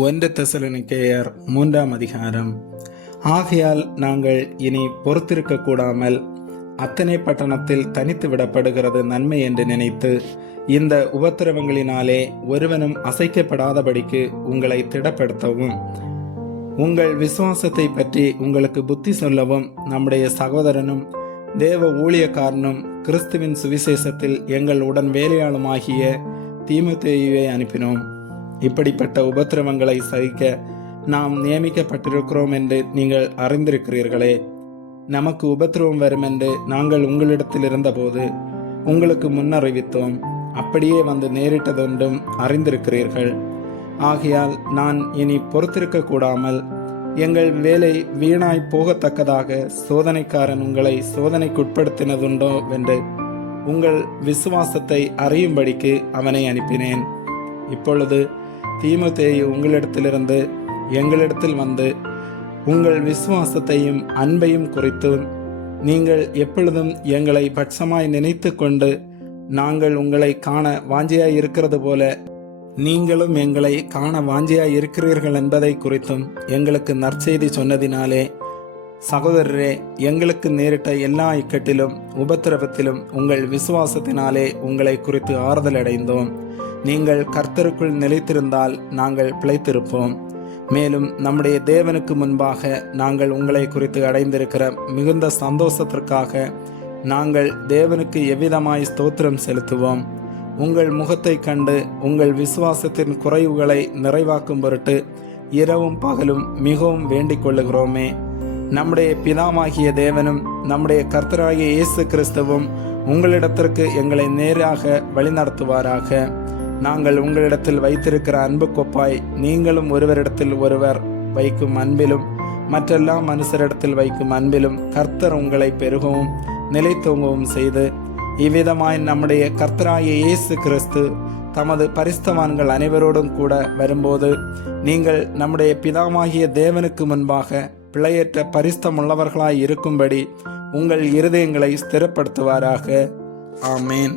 1 தெசலோனிக்கேயர் 3 அதிகாரம். ஆகையால் நாங்கள் இனி பொறுத்திருக்க கூடாமல் அத்தனை பட்டணத்தில் தனித்து விடப்படுகிறது நன்மை என்று நினைத்து இந்த உபத்திரவங்களினாலே ஒருவனும் அசைக்கப்படாதபடிக்கு உங்களை திடப்படுத்தவும் உங்கள் விசுவாசத்தை பற்றி உங்களுக்கு புத்தி சொல்லவும் நம்முடைய சகோதரனும் தேவ ஊழியக்காரனும் கிறிஸ்துவின் சுவிசேஷத்தில் எங்கள் உடன் வேலையாளுமாகிய தீமோத்தேயுவை அனுப்பினோம். இப்படிப்பட்ட உபத்திரவங்களை சகிக்க நாம் நியமிக்கப்பட்டிருக்கிறோம் என்று நீங்கள் அறிந்திருக்கிறீர்களே. நமக்கு உபத்திரவம் வரும் என்று நாங்கள் உங்களிடத்தில் இருந்தபோது உங்களுக்கு முன்னறிவித்தோம். அப்படியே வந்து நேரிட்டதொன்றும் அறிந்திருக்கிறீர்கள். ஆகையால் நான் இனி பொறுத்திருக்க கூடாமல் எங்கள் வேலை வீணாய் போகத்தக்கதாக சோதனைக்காரன் உங்களை சோதனைக்குட்படுத்தினதுண்டோ என்று உங்கள் விசுவாசத்தை அறியும்படிக்கு அவனை அனுப்பினேன். இப்பொழுது தீமோத்தேயு உங்களிடத்திலிருந்து எங்களிடத்தில் வந்து உங்கள் விசுவாசத்தையும் அன்பையும் குறித்து நீங்கள் எப்பொழுதும் எங்களை பட்சமாய் நினைத்து கொண்டு நாங்கள் உங்களை காண வாஞ்சியாய் இருக்கிறது போல நீங்களும் எங்களை காண வாஞ்சியாய் இருக்கிறீர்கள் என்பதை குறித்தும் எங்களுக்கு நற்செய்தி சொன்னதினாலே, சகோதரரே, எங்களுக்கு நேரிட்ட எல்லா இக்கட்டிலும் உபத்திரவத்திலும் உங்கள் விசுவாசத்தினாலே உங்களை குறித்து ஆறுதல் அடைந்தோம். நீங்கள் கர்த்தருக்குள் நிலைத்திருந்தால் நாங்கள் பிழைத்திருப்போம். மேலும் நம்முடைய தேவனுக்கு முன்பாக நாங்கள் உங்களை குறித்து அடைந்திருக்கிற மிகுந்த சந்தோஷத்திற்காக நாங்கள் தேவனுக்கு எவ்விதமாய் ஸ்தோத்திரம் செலுத்துவோம். உங்கள் முகத்தை கண்டு உங்கள் விசுவாசத்தின் குறைவுகளை நிறைவாக்கும் பொருட்டு இரவும் பகலும் மிகவும் வேண்டிக் கொள்ளுகிறோமே. நம்முடைய பிதாவாகிய தேவனும் நம்முடைய கர்த்தராகிய இயேசு கிறிஸ்துவும் உங்களிடத்திற்கு எங்களை நேராக வழிநடத்துவாராக. நாங்கள் உங்களிடத்தில் வைத்திருக்கிற அன்பு கொப்பாய் நீங்களும் ஒருவரிடத்தில் ஒருவர் வைக்கும் அன்பிலும் மற்றெல்லா மனுஷரிடத்தில் வைக்கும் அன்பிலும் கர்த்தர் உங்களை பெருகவும் நிலைத்தோங்கவும் செய்து இவ்விதமாய் நம்முடைய கர்த்தராகிய இயேசு கிறிஸ்து தமது பரிசுத்தவான்கள் அனைவரோடும் கூட வரும்போது நீங்கள் நம்முடைய பிதாவாகிய தேவனுக்கு முன்பாக பிழையற்ற பரிசுத்தமுள்ளவர்களாய் இருக்கும்படி உங்கள் இருதயங்களை ஸ்திரப்படுத்துவாராக. ஆமேன்.